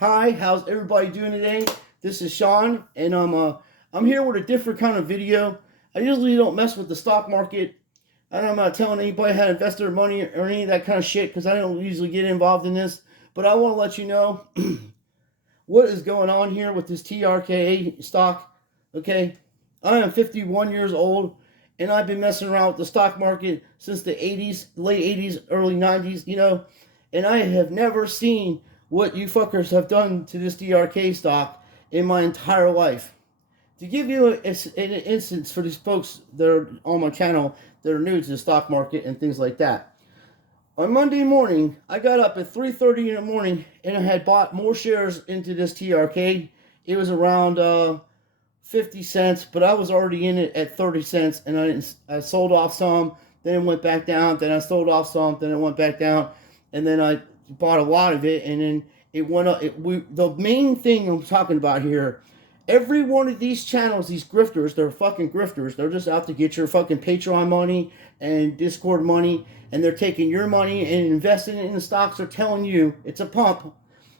Hi, how's everybody doing today? This is Sean, and I'm here with a different kind of video. I usually don't mess with the stock market, and I'm not telling anybody how to invest their money or any of that kind of shit because I don't usually get involved in this. But I want to let you know what is going on here with this TRKA stock. Okay, I am 51 years old, and I've been messing around with the stock market since the 80s, late 80s, early 90s. And I have never seen what you fuckers have done to this DRK stock in my entire life. To give you an instance for these folks that are on my channel that are new to the stock market and things like that. On Monday morning, I got up at 3:30 in the morning and I had bought more shares into this TRK. It was around 50 cents, but I was already in it at 30 cents, and I sold off some, then it went back down, then I sold off some, then it went back down, and then I bought a lot of it, and then it went up. The main thing I'm talking about here, every one of these channels, these grifters, they're fucking grifters. They're just out to get your fucking Patreon money and Discord money, and they're taking your money and investing it in the stocks. They're telling you it's a pump,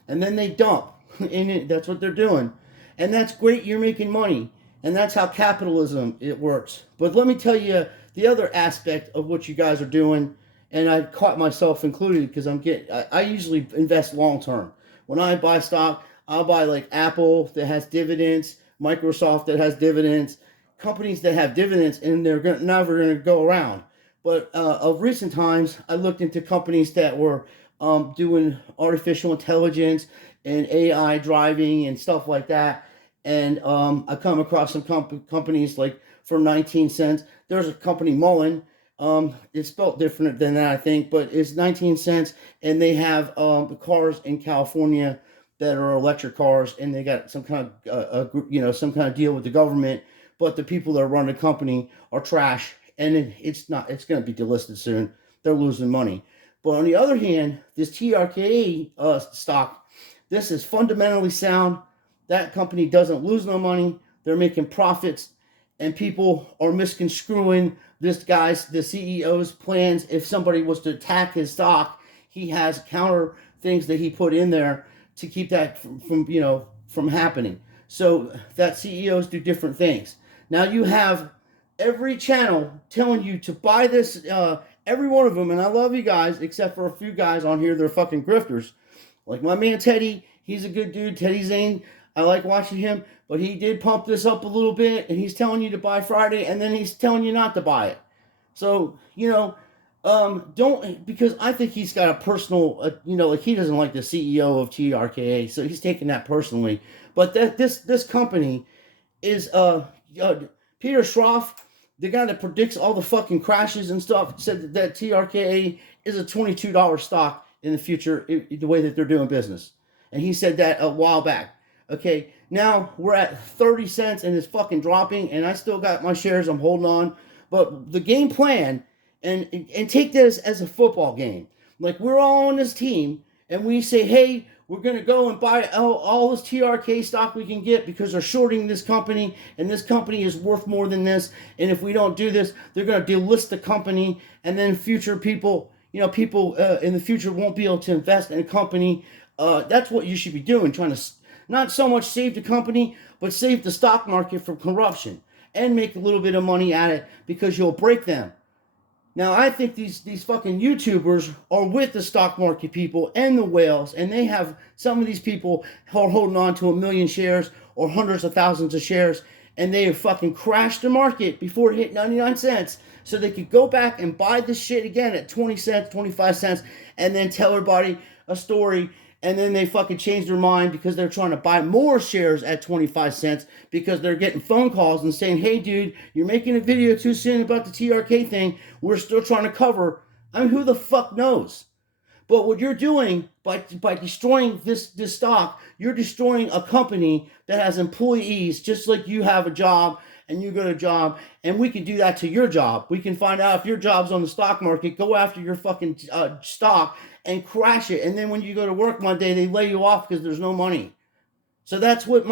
and then they dump, and that's what they're doing. And that's great, you're making money. And that's how capitalism, it works. But let me tell you the other aspect of what you guys are doing, and I caught myself included because I usually invest long term. When I buy stock, I'll buy like Apple that has dividends, Microsoft that has dividends, companies that have dividends, and they're never going to go around. But of recent times, I looked into companies that were doing artificial intelligence and AI driving and stuff like that. And I come across some companies like for 19 cents. There's a company, Mullen. It's spelled different than that, I think, but it's 19 cents. And they have cars in California that are electric cars, and they got some kind of some kind of deal with the government. But the people that run the company are trash, and it's not. It's going to be delisted soon. They're losing money. But on the other hand, this TRKA stock, this is fundamentally sound. That company doesn't lose no money. They're making profits, and people are misconstruing the CEO's plans. If somebody was to attack his stock, he has counter things that he put in there to keep that from happening. So that CEOs do different things. Now you have every channel telling you to buy this, every one of them, and I love you guys, except for a few guys on here, they're fucking grifters. Like my man Teddy, he's a good dude, Teddy Zane. I like watching him, but he did pump this up a little bit, and he's telling you to buy Friday, and then he's telling you not to buy it. So, don't, because I think he's got a personal, like he doesn't like the CEO of TRKA, so he's taking that personally. But this company is, Peter Schroff, the guy that predicts all the fucking crashes and stuff, said that TRKA is a $22 stock in the future, the way that they're doing business. And he said that a while back. Okay, now we're at 30 cents and it's fucking dropping, and I still got my shares, I'm holding on. But the game plan, and take this as a football game. Like, we're all on this team, and we say, hey, we're going to go and buy all this TRK stock we can get because they're shorting this company, and this company is worth more than this. And if we don't do this, they're going to delist the company, and then future people, people in the future won't be able to invest in a company. That's what you should be doing, trying to not so much save the company, but save the stock market from corruption and make a little bit of money at it because you'll break them. Now, I think these fucking YouTubers are with the stock market people and the whales, and they have, some of these people are holding on to 1 million shares or hundreds of thousands of shares, and they have fucking crashed the market before it hit 99 cents so they could go back and buy this shit again at 20 cents, 25 cents, and then tell everybody a story. And then they fucking change their mind because they're trying to buy more shares at 25 cents because they're getting phone calls and saying, hey, dude, you're making a video too soon about the TRK thing. We're still trying to cover. I mean, who the fuck knows? But what you're doing by destroying this stock, you're destroying a company that has employees just like you have a job and you go to a job, and we can do that to your job. We can find out if your job's on the stock market, go after your fucking stock and crash it, and then when you go to work Monday, they lay you off because there's no money. So that's what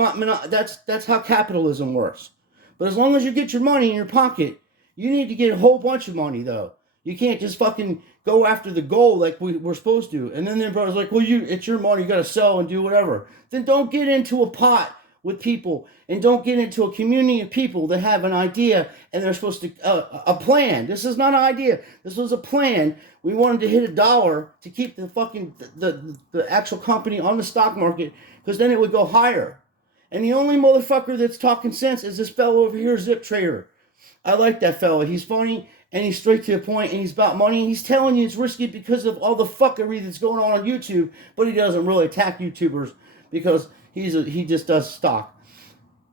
that's how capitalism works. But as long as you get your money in your pocket, you need to get a whole bunch of money though. You can't just fucking go after the goal like we're supposed to. And then their brother's like, well, it's your money, you got to sell and do whatever. Then don't get into a pot with people, and don't get into a community of people that have an idea and they're supposed to a plan. This is not an idea. This was a plan. We wanted to hit $1 to keep the fucking the actual company on the stock market, because then it would go higher. And the only motherfucker that's talking sense is this fellow over here, Zip Trader. I like that fellow. He's funny and he's straight to the point and he's about money. He's telling you it's risky because of all the fuckery that's going on YouTube, but he doesn't really attack YouTubers because he just does stock.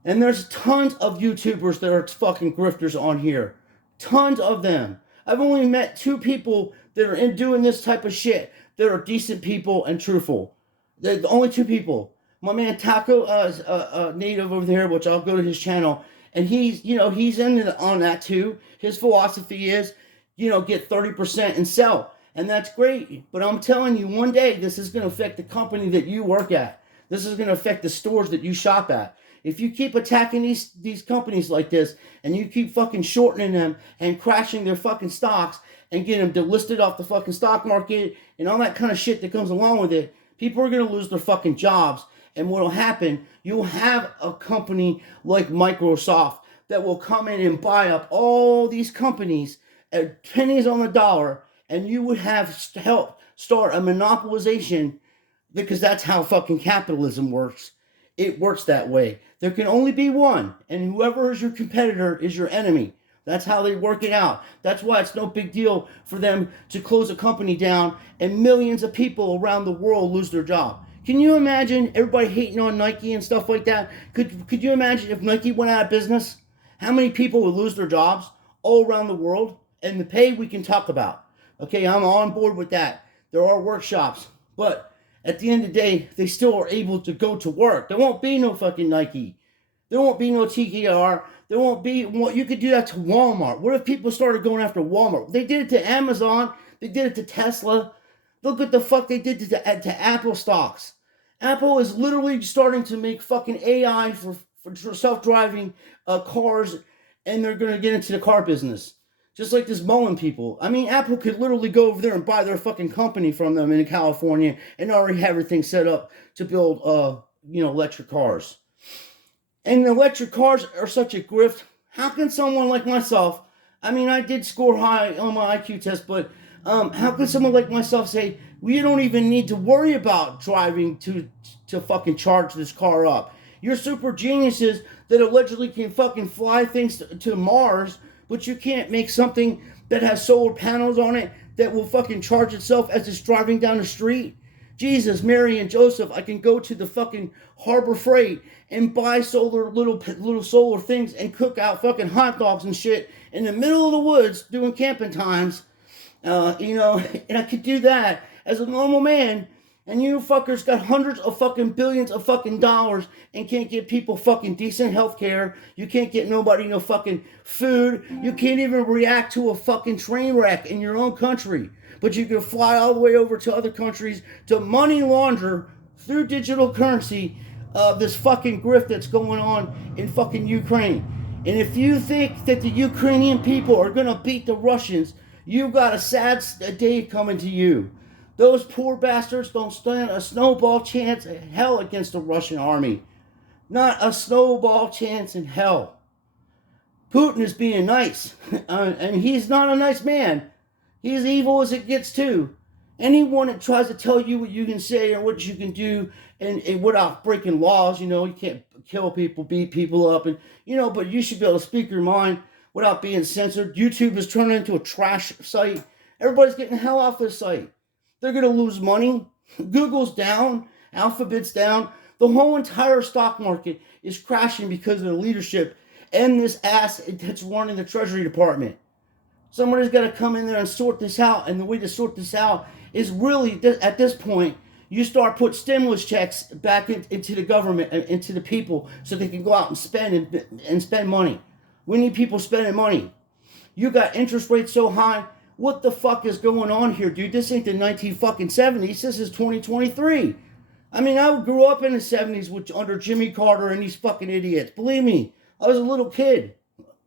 And there's tons of YouTubers that are fucking grifters on here. Tons of them. I've only met 2 people that are doing this type of shit that are decent people and truthful. They're the only 2 people. My man Taco Native over there, which I'll go to his channel, and he's in on that too. His philosophy is, get 30% and sell. And that's great. But I'm telling you, one day this is going to affect the company that you work at. This is going to affect the stores that you shop at. If you keep attacking these companies like this, and you keep fucking shortening them and crashing their fucking stocks and getting them delisted off the fucking stock market and all that kind of shit that comes along with it, people are going to lose their fucking jobs. And what will happen, you'll have a company like Microsoft that will come in and buy up all these companies at pennies on the dollar, and you would have helped start a monopolization, because that's how fucking capitalism works. It works that way. There can only be one, and whoever is your competitor is your enemy. That's how they work it out. That's why it's no big deal for them to close a company down and millions of people around the world lose their job. Can you imagine everybody hating on Nike and stuff like that? Could you imagine if Nike went out of business? How many people would lose their jobs all around the world? And the pay we can talk about. Okay, I'm on board with that. There are workshops, but at the end of the day, they still are able to go to work. There won't be no fucking Nike. There won't be no TRKA. There won't be, you could do that to Walmart. What if people started going after Walmart? They did it to Amazon. They did it to Tesla. Look what the fuck they did to Apple stocks. Apple is literally starting to make fucking AI for self-driving cars, and they're going to get into the car business. Just like this Mullen people. I mean, Apple could literally go over there and buy their fucking company from them in California and already have everything set up to build, electric cars. And electric cars are such a grift. How can someone like myself, I mean, I did score high on my IQ test, but how can someone like myself say, we don't even need to worry about driving to fucking charge this car up? You're super geniuses that allegedly can fucking fly things to Mars, but you can't make something that has solar panels on it that will fucking charge itself as it's driving down the street. Jesus, Mary, and Joseph, I can go to the fucking Harbor Freight and buy little solar things and cook out fucking hot dogs and shit in the middle of the woods doing camping times. And I could do that as a normal man. And you fuckers got hundreds of fucking billions of fucking dollars and can't get people fucking decent health care. You can't get nobody no fucking food. You can't even react to a fucking train wreck in your own country. But you can fly all the way over to other countries to money launder through digital currency this fucking grift that's going on in fucking Ukraine. And if you think that the Ukrainian people are going to beat the Russians, you've got a sad day coming to you. Those poor bastards don't stand a snowball chance in hell against the Russian army. Not a snowball chance in hell. Putin is being nice, and he's not a nice man. He's evil as it gets too. Anyone that tries to tell you what you can say and what you can do and without breaking laws, you can't kill people, beat people up, and but you should be able to speak your mind without being censored. YouTube is turning into a trash site. Everybody's getting the hell off this site. They're going to lose money. Google's down. Alphabet's down. The whole entire stock market is crashing because of the leadership and this ass that's running the Treasury Department. Somebody's got to come in there and sort this out. And the way to sort this out is really, at this point, you start put stimulus checks back into the government, into the people, so they can go out and spend money. We need people spending money. You got interest rates so high. What the fuck is going on here, dude? This ain't the 1970s. This is 2023. I mean, I grew up in the 70s under Jimmy Carter and these fucking idiots. Believe me, I was a little kid.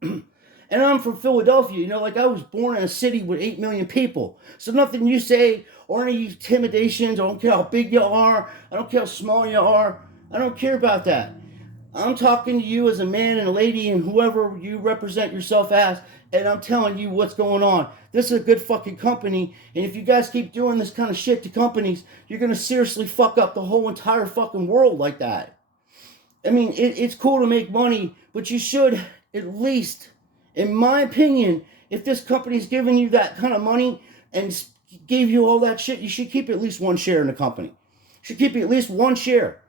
And And I'm from Philadelphia, you know, like I was born in a city with 8 million people. So nothing you say or any intimidations, I don't care how big you are, I don't care how small you are, I don't care about that. I'm talking to you as a man and a lady and whoever you represent yourself as, and I'm telling you what's going on. This is a good fucking company, and if you guys keep doing this kind of shit to companies, you're gonna seriously fuck up the whole entire fucking world like that. I mean, it's cool to make money, but you should at least, in my opinion, if this company's giving you that kind of money and gave you all that shit, you should keep at least one share in the company. You should keep at least one share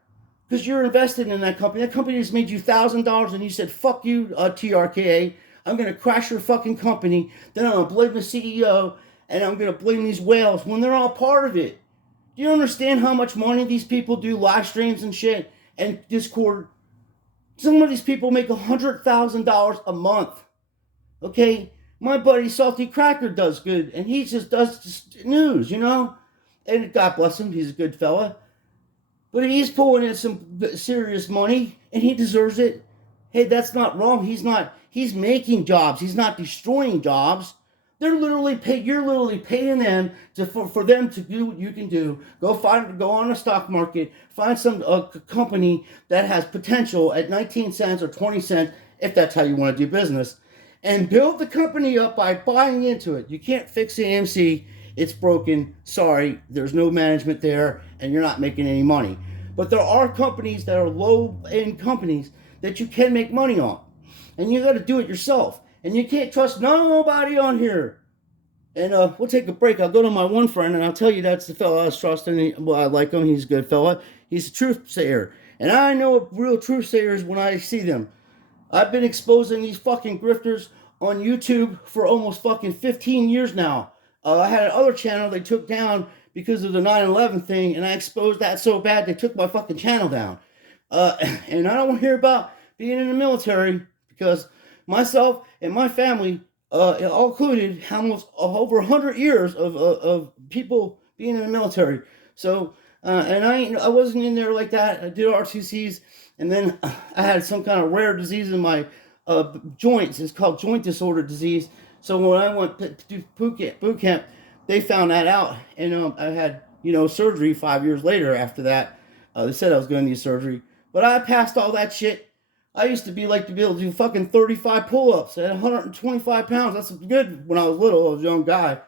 because you're invested in that company. That company just made you $1,000 and you said, fuck you, TRKA. I'm going to crash your fucking company. Then I'm going to blame the CEO and I'm going to blame these whales when they're all part of it. Do you understand how much money these people do live streams and shit and Discord? Some of these people make $100,000 a month. Okay? My buddy Salty Cracker does good and he just does just news, you know? And God bless him, he's a good fella. But he's pulling in some serious money, and he deserves it. Hey, that's not wrong. He's making jobs. He's not destroying jobs. You're literally paying them for them to do what you can do. Go on the stock market, find some company that has potential at 19 cents or 20 cents, if that's how you want to do business, and build the company up by buying into it. You can't fix the AMC. It's broken. Sorry, there's no management there, and you're not making any money. But there are companies that are low-end companies that you can make money on, and you got to do it yourself. And you can't trust nobody on here. And we'll take a break. I'll go to my one friend, and I'll tell you that's the fella I was trusting. Well, I like him. He's a good fella. He's a truth sayer. And I know real truth sayers when I see them. I've been exposing these fucking grifters on YouTube for almost fucking 15 years now. I had another channel they took down because of the 9/11 thing, and I exposed that so bad they took my fucking channel down. And I don't want to hear about being in the military because myself and my family, all included, almost over 100 years of people being in the military. So, and I wasn't in there like that. I did RTCs, and then I had some kind of rare disease in my joints. It's called joint disorder disease. So when I went to do boot camp, they found that out, and I had surgery 5 years later. After that, they said I was going to need surgery, but I passed all that shit. I used to be able to do fucking 35 pull-ups at 125 pounds. That's good when I was little. I was a young guy.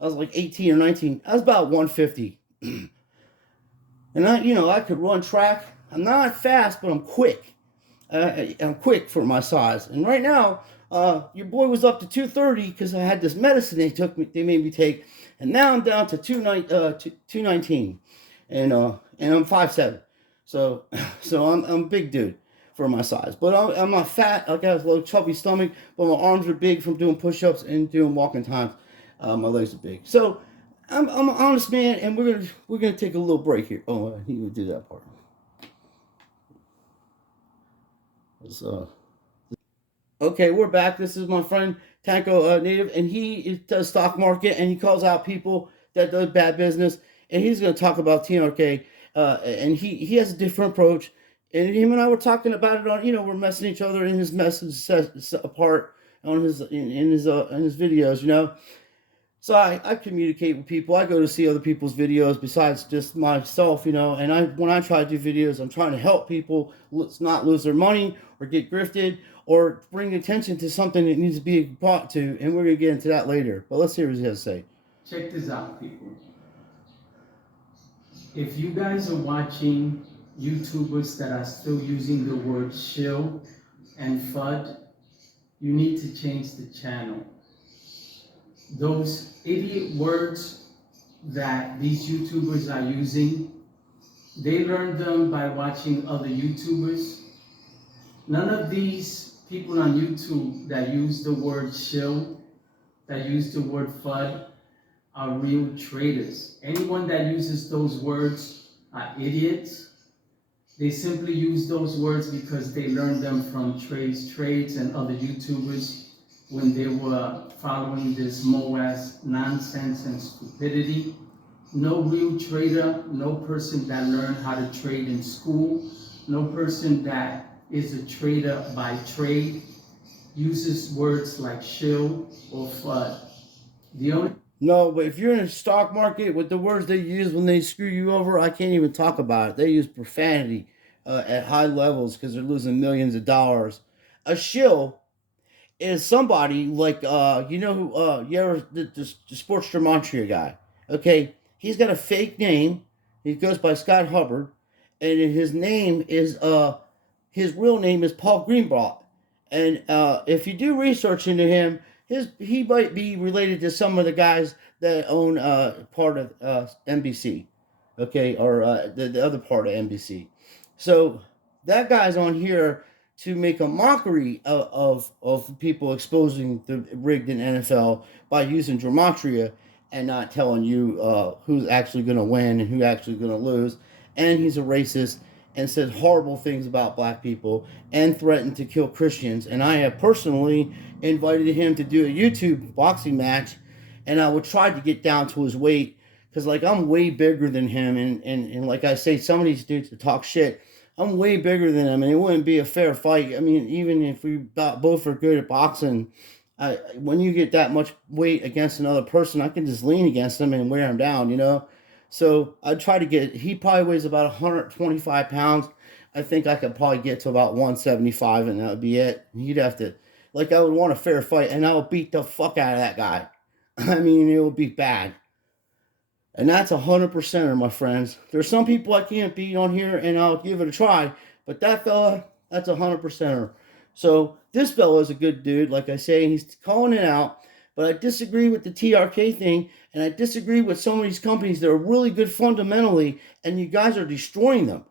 I was like 18 or 19. I was about 150. And I could run track. I'm not fast, but I'm quick. I'm quick for my size. And right now, your boy was up to 230 because I had this medicine they made me take. And now I'm down to 219. And I'm 5'7". So I'm a big dude for my size. But I'm not fat. I got a little chubby stomach, but my arms are big from doing push-ups and doing walking times. My legs are big. So I'm an honest man, and we're gonna take a little break here. Oh, I need to do that part. Okay, we're back. This is my friend Tanco Native, and he does stock market, and he calls out people that do bad business, and he's going to talk about TRKA, and he has a different approach, and him and I were talking about it on, we're messing each other in his message apart on his in his videos, So I communicate with people. I go to see other people's videos besides just myself, and when I try to do videos, I'm trying to help people not lose their money or get grifted or bring attention to something that needs to be brought to, and we're going to get into that later. But let's hear what he has to say. Check this out, people. If you guys are watching YouTubers that are still using the word shill and FUD, you need to change the channel. Those idiot words that these YouTubers are using, they learned them by watching other YouTubers. None of these people on YouTube that use the word shill, that use the word FUD, are real traders. Anyone that uses those words are idiots. They simply use those words because they learned them from Trades and other YouTubers when they were following this MOAS nonsense and stupidity. No real trader, no person that learned how to trade in school, no person that is a trader by trade uses words like shill or FUD. The only No, but if you're in a stock market with the words they use when they screw you over, I can't even talk about it. They use profanity at high levels because they're losing millions of dollars. A shill is somebody like you know who you ever the sports gematria guy. Okay, he's got a fake name. He goes by Scott Hubbard, and his name is his real name is Paul Greenblatt. And if you do research into him, he might be related to some of the guys that own part of NBC, okay, or the other part of NBC. So that guy's on here to make a mockery of people exposing the rigged in NFL by using gematria and not telling you who's actually going to win and who's actually going to lose. And he's a racist and said horrible things about black people and threatened to kill Christians. And I have personally invited him to do a YouTube boxing match, and I would try to get down to his weight because, like, I'm way bigger than him. And like I say, some of these dudes that talk shit, I'm way bigger than him, and it wouldn't be a fair fight. I mean, even if we both are good at boxing, when you get that much weight against another person, I can just lean against him and wear him down, you know? So I'd try to get, he probably weighs about 125 pounds. I think I could probably get to about 175 and that would be it. He'd have to, like, I would want a fair fight and I would beat the fuck out of that guy. I mean, it would be bad. And that's 100%er, my friends. There's some people I can't beat on here and I'll give it a try. But that fella, that's 100%er. So this fella is a good dude, like I say, and he's calling it out. But I disagree with the TRKA thing, and I disagree with some of these companies that are really good fundamentally, and you guys are destroying them.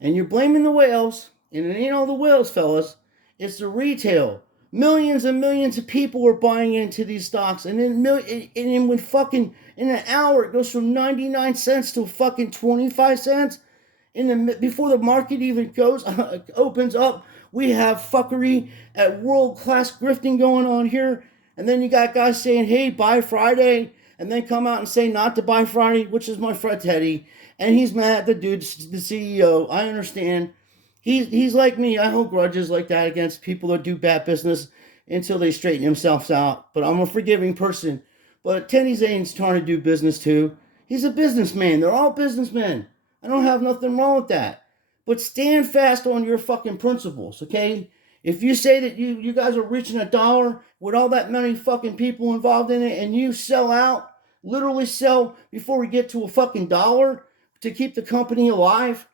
And you're blaming the whales, and it ain't all the whales, fellas. It's the retail. Millions and millions of people are buying into these stocks, and then when fucking in an hour it goes from 99 cents to fucking 25 cents. Before the market even opens up, we have fuckery at world-class grifting going on here. And then you got guys saying, hey, buy Friday, and then come out and say not to buy Friday, which is my friend Teddy. And he's mad at the dude, the CEO. I understand. He's like me. I hold grudges like that against people that do bad business until they straighten themselves out. But I'm a forgiving person. But Teddy Zane's trying to do business too. He's a businessman. They're all businessmen. I don't have nothing wrong with that. But stand fast on your fucking principles, okay? If you say that you guys are reaching $1 with all that many fucking people involved in it and you sell out, literally sell before we get to a fucking dollar to keep the company alive,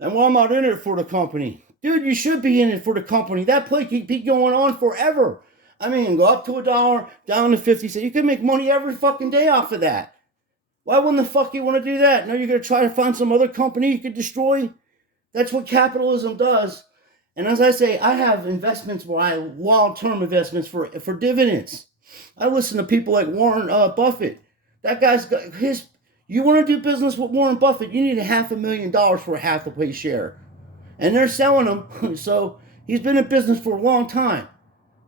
then well, I'm not in it for the company. Dude, you should be in it for the company. That play could be going on forever. I mean, go up to $1, down to 50 cents. You can make money every fucking day off of that. Why wouldn't the fuck you want to do that? Now you're going to try to find some other company you could destroy? That's what capitalism does. And as I say, I have investments where I have long-term investments for dividends. I listen to people like Warren Buffett. That guy's got his. You want to do business with Warren Buffett, you need $500,000 for a half a play share. And they're selling them. So he's been in business for a long time.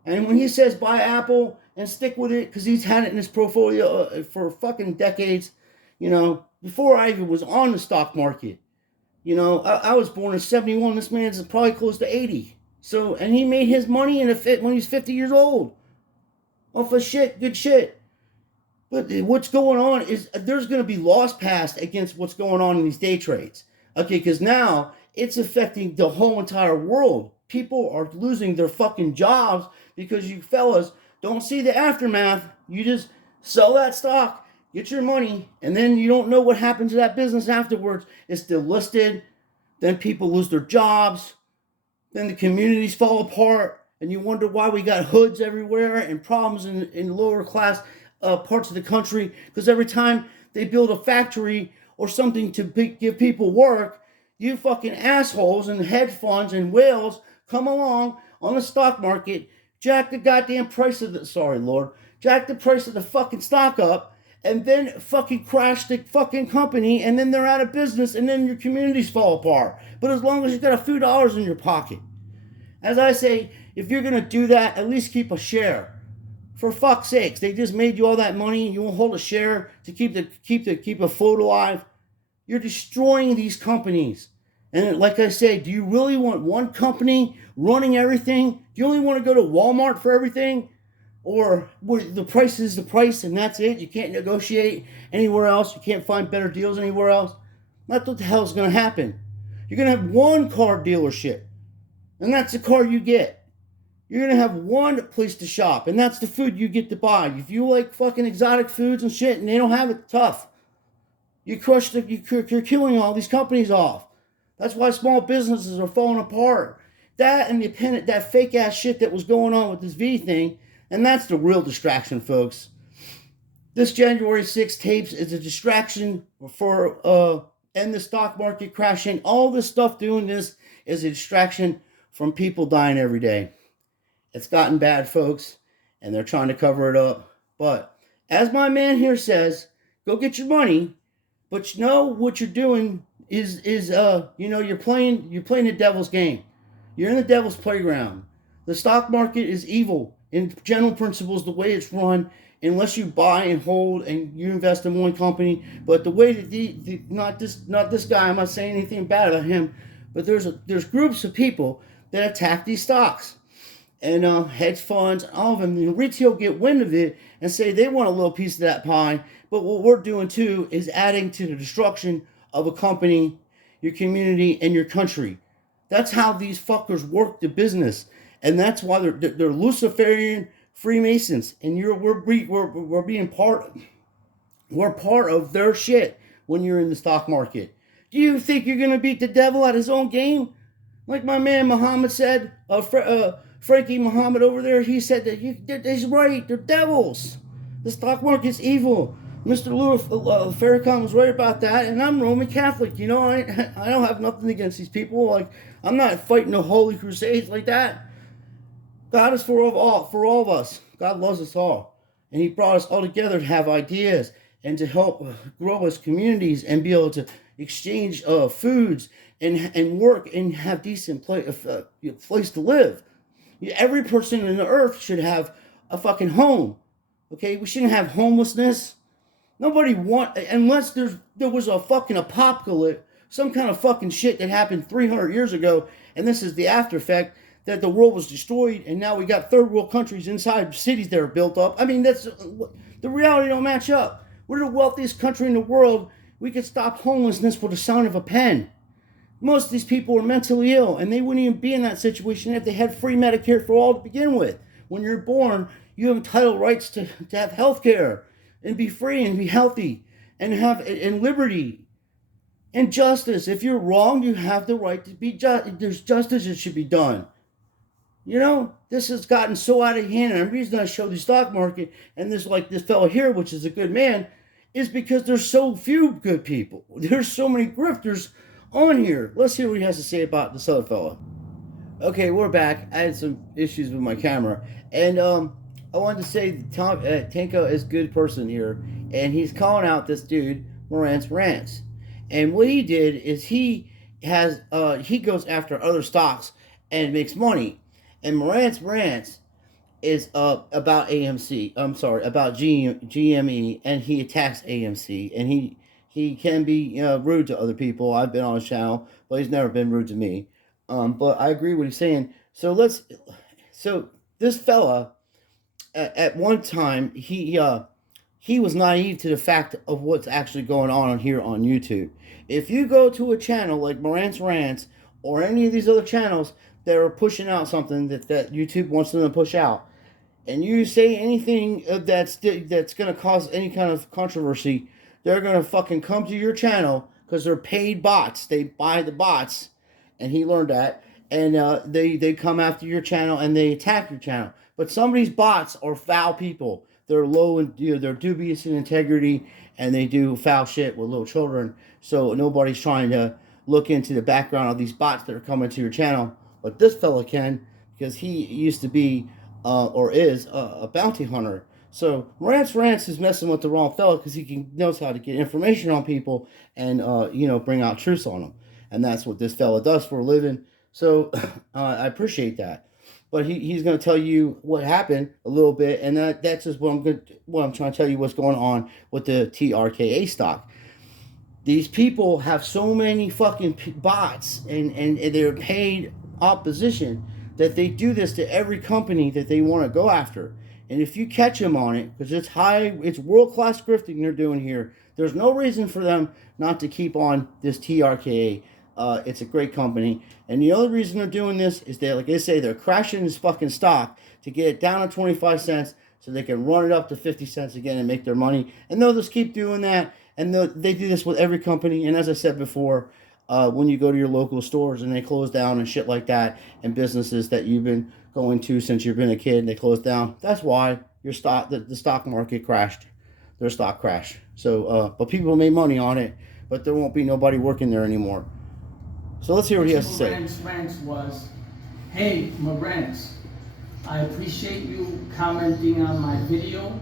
And when he says buy Apple and stick with it, because he's had it in his portfolio for fucking decades, you know, before I even was on the stock market. You know, I was born in 71. This man's probably close to 80. So, and he made his money when he was 50 years old. Off of shit, good shit. But what's going on is there's going to be laws passed against what's going on in these day trades. Okay, because now it's affecting the whole entire world. People are losing their fucking jobs because you fellas don't see the aftermath. You just sell that stock, get your money, and then you don't know what happens to that business afterwards. It's delisted, then people lose their jobs, then the communities fall apart, and you wonder why we got hoods everywhere and problems in lower class parts of the country, because every time they build a factory or something to give people work, you fucking assholes and hedge funds and whales come along on the stock market, jack the goddamn price of jack the price of the fucking stock up, and then fucking crash the fucking company, and then they're out of business, and then your communities fall apart. But as long as you got a few dollars in your pocket. As I say, if you're gonna do that, at least keep a share. For fuck's sakes, they just made you all that money, and you won't hold a share to keep a float alive. You're destroying these companies. And like I say, do you really want one company running everything? Do you only want to go to Walmart for everything? Or the price is the price and that's it? You can't negotiate anywhere else. You can't find better deals anywhere else. That's what the hell's going to happen. You're going to have one car dealership, and that's the car you get. You're going to have one place to shop, and that's the food you get to buy. If you like fucking exotic foods and shit and they don't have it, tough. You're killing all these companies off. That's why small businesses are falling apart. That and that fake ass shit that was going on with this V thing, and that's the real distraction, folks. This January 6th tapes is a distraction for and the stock market crashing. All this stuff doing this is a distraction from people dying every day. It's gotten bad, folks, and they're trying to cover it up. But as my man here says, go get your money, but you know what you're doing is you're playing the devil's game. You're in the devil's playground. The stock market is evil in general principles, the way it's run, unless you buy and hold and you invest in one company. But the way that not this guy, I'm not saying anything bad about him, but there's groups of people that attack these stocks. And hedge funds, all of them, retail get wind of it and say they want a little piece of that pie. But what we're doing too is adding to the destruction of a company, your community, and your country. That's how these fuckers work the business, and that's why they're Luciferian Freemasons. And we're being we're part of their shit when you're in the stock market. Do you think you're gonna beat the devil at his own game? Like my man Muhammad said, Frankie Muhammad over there, he said that he's right. They're devils. The stock market's evil. Mr. Louis Farrakhan was right about that, and I'm Roman Catholic. You know, I don't have nothing against these people. Like, I'm not fighting the holy crusades like that. God is for all of us. God loves us all, and He brought us all together to have ideas and to help grow as communities and be able to exchange foods and work and have decent place to live. Every person on the earth should have a fucking home. Okay, we shouldn't have homelessness. Nobody unless there was a fucking apocalypse, some kind of fucking shit that happened 300 years ago, and this is the after effect, that the world was destroyed, and now we got third world countries inside cities that are built up. I mean, that's the reality don't match up. We're the wealthiest country in the world. We could stop homelessness with the sound of a pen. Most of these people are mentally ill, and they wouldn't even be in that situation if they had free Medicare for all to begin with. When you're born, you have entitled rights to have health care and be free and be healthy and have liberty and justice. If you're wrong, you have the right to be just. There's justice that should be done. You know, this has gotten so out of hand, and the reason I show the stock market and this fellow here, which is a good man, is because there's so few good people. There's so many grifters on here. Let's hear what he has to say about this other fella. Okay, we're back. I had some issues with my camera, and I wanted to say Tanco is a good person here, and he's calling out this dude Marantz Rants. And what he did is he goes after other stocks and makes money. And Marantz Rants is about AMC. I'm sorry, about GME, and he attacks AMC, and he can be rude to other people. I've been on his channel, but he's never been rude to me. But I agree with what he's saying. So this fella, at one time, he was naive to the fact of what's actually going on here on YouTube. If you go to a channel like Marantz Rants or any of these other channels that are pushing out something that YouTube wants them to push out, and you say anything that's going to cause any kind of controversy, they're going to fucking come to your channel because they're paid bots. They buy the bots, and he learned that, and they come after your channel and they attack your channel. But some of these bots are foul people. They're low and they're dubious in integrity, and they do foul shit with little children. So nobody's trying to look into the background of these bots that are coming to your channel. But this fella can, because he used to be or is a bounty hunter. So Marantz Rants is messing with the wrong fella because knows how to get information on people and bring out truths on them, and that's what this fella does for a living. So I appreciate that. But he's going to tell you what happened a little bit, and that's just what I'm trying to tell you what's going on with the TRKA stock. these people have so many fucking bots and they're paid opposition that they do this to every company that they want to go after. And if you catch them on it, because it's world-class grifting they're doing here, there's no reason for them not to keep on this TRKA. It's a great company. And the only reason they're doing this is that, like I say, they're crashing this fucking stock to get it down to 25 cents so they can run it up to 50 cents again and make their money. And they'll just keep doing that. And they do this with every company. And as I said before, when you go to your local stores and they close down and shit like that, and businesses that you've been going to since you've been a kid and they close down, that's why the stock market crashed. Their stock crashed. So, but people made money on it, but there won't be nobody working there anymore. So let's hear what he has to say. Moran's rant was, hey, Moran's, I appreciate you commenting on my video.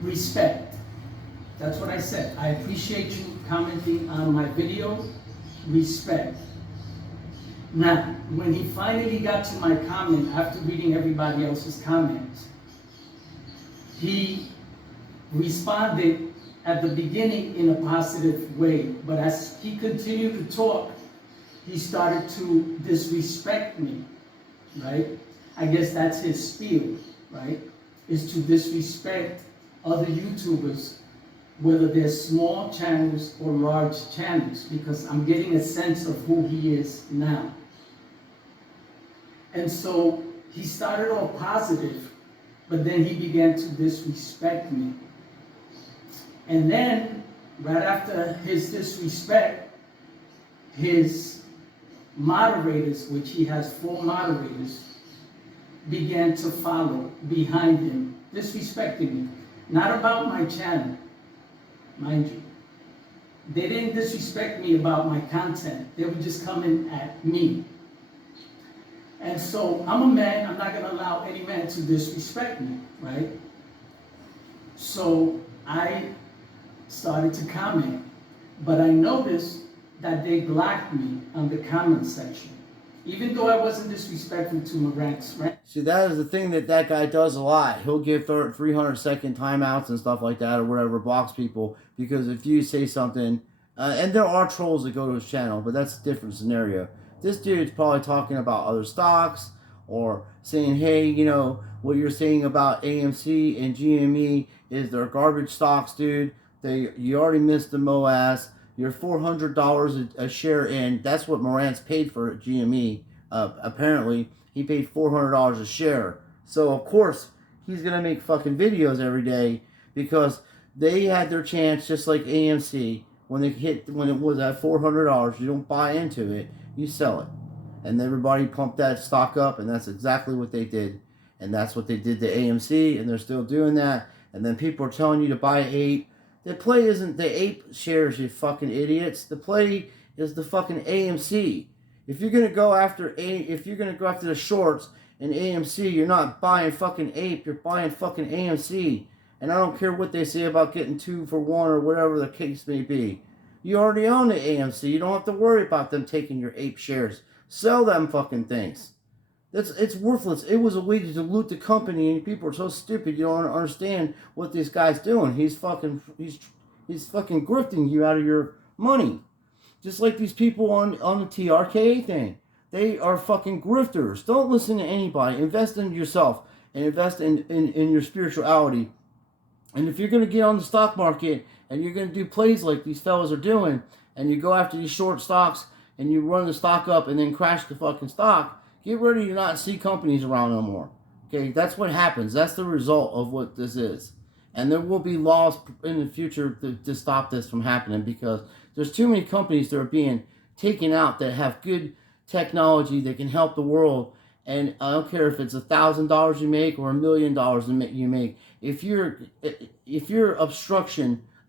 Respect. That's what I said. I appreciate you commenting on my video. Respect. Now, when he finally got to my comment after reading everybody else's comments, he responded at the beginning in a positive way, but as he continued to talk, he started to disrespect me, right? I guess that's his spiel, right? Is to disrespect other YouTubers, whether they're small channels or large channels, because I'm getting a sense of who he is now. And so he started off positive, but then he began to disrespect me. And then, right after his disrespect, his moderators, which he has 4 moderators, began to follow behind him, disrespecting me. Not about my channel, mind you. They didn't disrespect me about my content. They were just coming at me. And so I'm a man, I'm not gonna allow any man to disrespect me, right? So I started to comment, but I noticed that they blocked me on the comment section, even though I wasn't disrespectful to Moran's rant. See, that is the thing that guy does a lot. He'll give 300-second timeouts and stuff like that or whatever, blocks people, because if you say something, and there are trolls that go to his channel, but that's a different scenario. This dude's probably talking about other stocks or saying, hey, you know, what you're saying about AMC and GME is they're garbage stocks, dude. You already missed the MOAS. You're $400 a share in. That's what Morant's paid for at GME. Apparently, he paid $400 a share. So, of course, he's going to make fucking videos every day because they had their chance just like AMC. When it was at $400, you don't buy into it, you sell it. And everybody pumped that stock up, and that's exactly what they did. And that's what they did to AMC, and they're still doing that. And then people are telling you to buy ape. The play isn't the ape shares, you fucking idiots. The play is the fucking AMC. If you're gonna go after the shorts in AMC, you're not buying fucking ape, you're buying fucking AMC. And I don't care what they say about getting 2 for 1 or whatever the case may be. You already own the AMC. You don't have to worry about them taking your ape shares. Sell them fucking things. It's worthless. It was a way to dilute the company, and people are so stupid you don't understand what this guy's doing. He's fucking grifting you out of your money. Just like these people on the TRKA thing. They are fucking grifters. Don't listen to anybody. Invest in yourself and invest in your spirituality. And if you're going to get on the stock market and you're going to do plays like these fellas are doing, and you go after these short stocks and you run the stock up and then crash the fucking stock, get ready to not see companies around no more. Okay, that's what happens. That's the result of what this is. And there will be laws in the future to stop this from happening, because there's too many companies that are being taken out that have good technology that can help the world. And I don't care if it's $1,000 you make or $1 million you make. If you're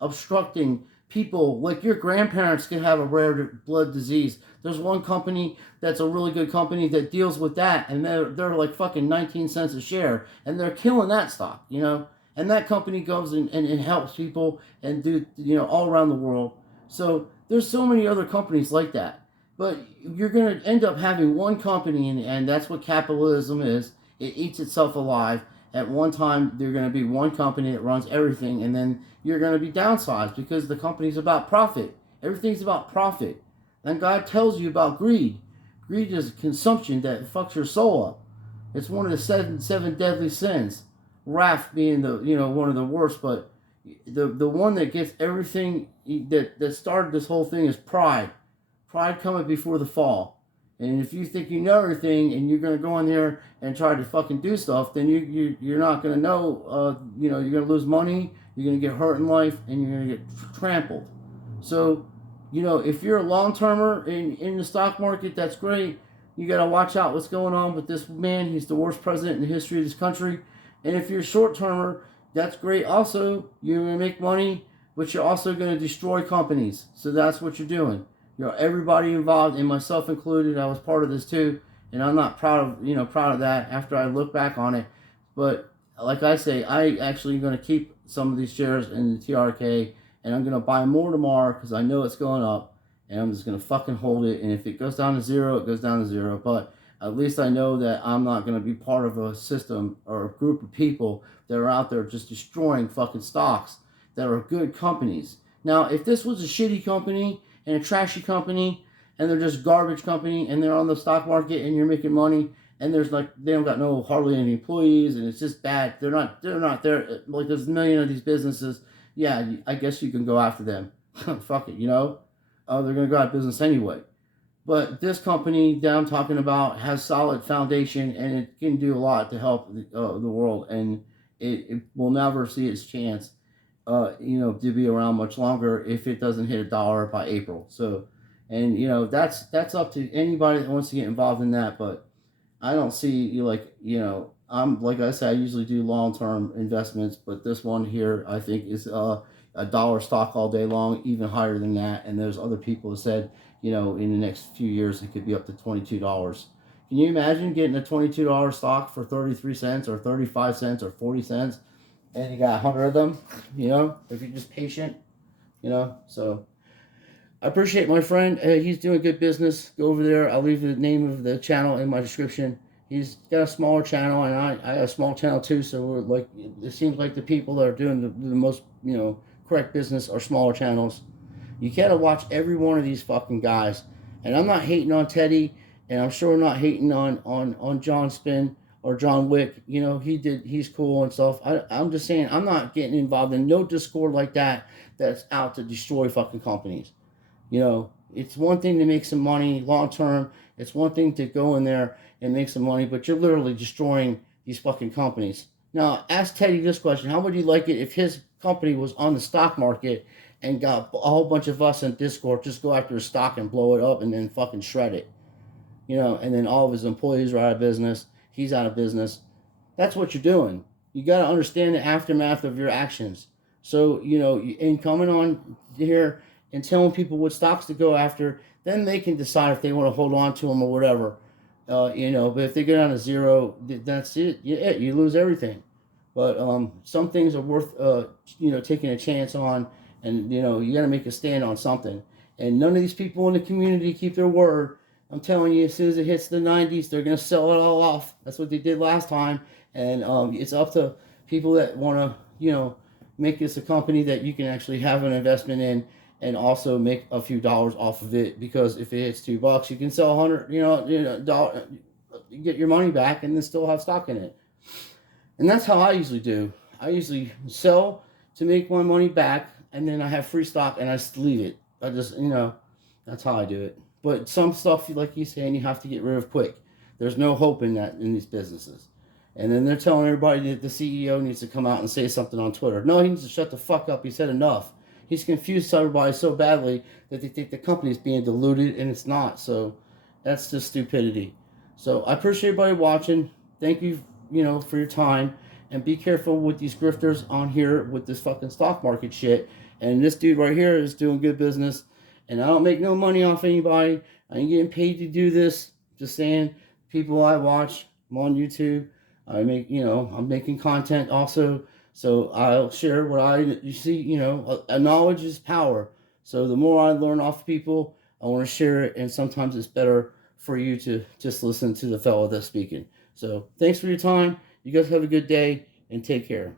obstructing people, like your grandparents can have a rare blood disease. There's one company that's a really good company that deals with that, and they're like fucking 19 cents a share, and they're killing that stock, you know. And that company goes and helps people and do, you know, all around the world. So there's so many other companies like that. But you're going to end up having one company, and that's what capitalism is. It eats itself alive, at one time they're going to be one company that runs everything, and then you're going to be downsized because the company's about profit. Everything's about profit. And God tells you about greed. Greed is consumption that fucks your soul up. It's one of the seven deadly sins. Wrath being the one of the worst, but the one that gets everything that started this whole thing is pride. Pride coming before the fall. And if you think you know everything and you're gonna go in there and try to fucking do stuff, then you're not gonna know. You're gonna lose money. You're gonna get hurt in life, and you're gonna get trampled. So, if you're a long termer in the stock market, that's great. You got to watch out what's going on with this man. He's the worst president in the history of this country. And if you're a short termer, that's great. Also, you're going to make money, but you're also going to destroy companies. So that's what you're doing. Everybody involved, and myself included. I was part of this too, and I'm not proud of that after I look back on it. But like I say, I actually going to keep some of these shares in the TRKA, and I'm going to buy more tomorrow because I know it's going up. And I'm just going to fucking hold it. And if it goes down to zero, it goes down to zero. But at least I know that I'm not going to be part of a system or a group of people that are out there just destroying fucking stocks that are good companies. Now, if this was a shitty company and a trashy company and they're just garbage company and they're on the stock market and you're making money and they don't got hardly any employees and it's just bad. They're not there. Like there's a million of these businesses. Yeah, I guess you can go after them. Fuck it, they're going to go out of business anyway. But this company that I'm talking about has solid foundation, and it can do a lot to help the world, and it will never see its chance, to be around much longer if it doesn't hit $1 by April. So, and that's up to anybody that wants to get involved in that. But I don't see I'm like I said, I usually do long-term investments, but this one here I think is $1 stock all day long, even higher than that. And there's other people who said, in the next few years it could be up to $22. Can you imagine getting a $22 stock for 33 cents or 35 cents or 40 cents, and you got 100 of them? If you're just patient, So I appreciate my friend. He's doing good business. Go over there. I'll leave the name of the channel in my description. He's got a smaller channel, and I got a small channel too. So we're like, it seems like the people that are doing the most, correct business are smaller channels. You gotta watch every one of these fucking guys. And I'm not hating on Teddy, and I'm sure not hating on John Spin or John Wick. He's cool and stuff. I'm just saying, I'm not getting involved in no Discord like that's out to destroy fucking companies. It's one thing to make some money long term. It's one thing to go in there and make some money, but you're literally destroying these fucking companies. Now, ask Teddy this question. How would you like it if his company was on the stock market and got a whole bunch of us in Discord just go after his stock and blow it up and then fucking shred it? And then all of his employees are out of business. He's out of business. That's what you're doing. You got to understand the aftermath of your actions. So, in coming on here and telling people what stocks to go after, then they can decide if they want to hold on to them or whatever. But if they go down to zero, that's it. You lose everything. But some things are worth, taking a chance on, and you got to make a stand on something. And none of these people in the community keep their word. I'm telling you, as soon as it hits the 90s, they're gonna sell it all off. That's what they did last time, and it's up to people that want to, make this a company that you can actually have an investment in, and also make a few dollars off of it. Because if it hits $2, you can sell 100, dollar, get your money back, and then still have stock in it. And that's how I usually do. I usually sell to make my money back, and then I have free stock, and I just leave it. I just, that's how I do it. But some stuff, like you saying, you have to get rid of quick. There's no hope in that in these businesses. And then they're telling everybody that the CEO needs to come out and say something on Twitter. No, he needs to shut the fuck up. He said enough. He's confused everybody so badly that they think the company is being diluted, and it's not. So that's just stupidity. So I appreciate everybody watching. Thank you, for your time. And be careful with these grifters on here with this fucking stock market shit. And this dude right here is doing good business. And I don't make no money off anybody. I ain't getting paid to do this. Just saying, people I watch, I'm on YouTube. I make, I'm making content also. So I'll share what you see, knowledge is power. So the more I learn off people, I want to share it. And sometimes it's better for you to just listen to the fellow that's speaking. So thanks for your time. You guys have a good day and take care.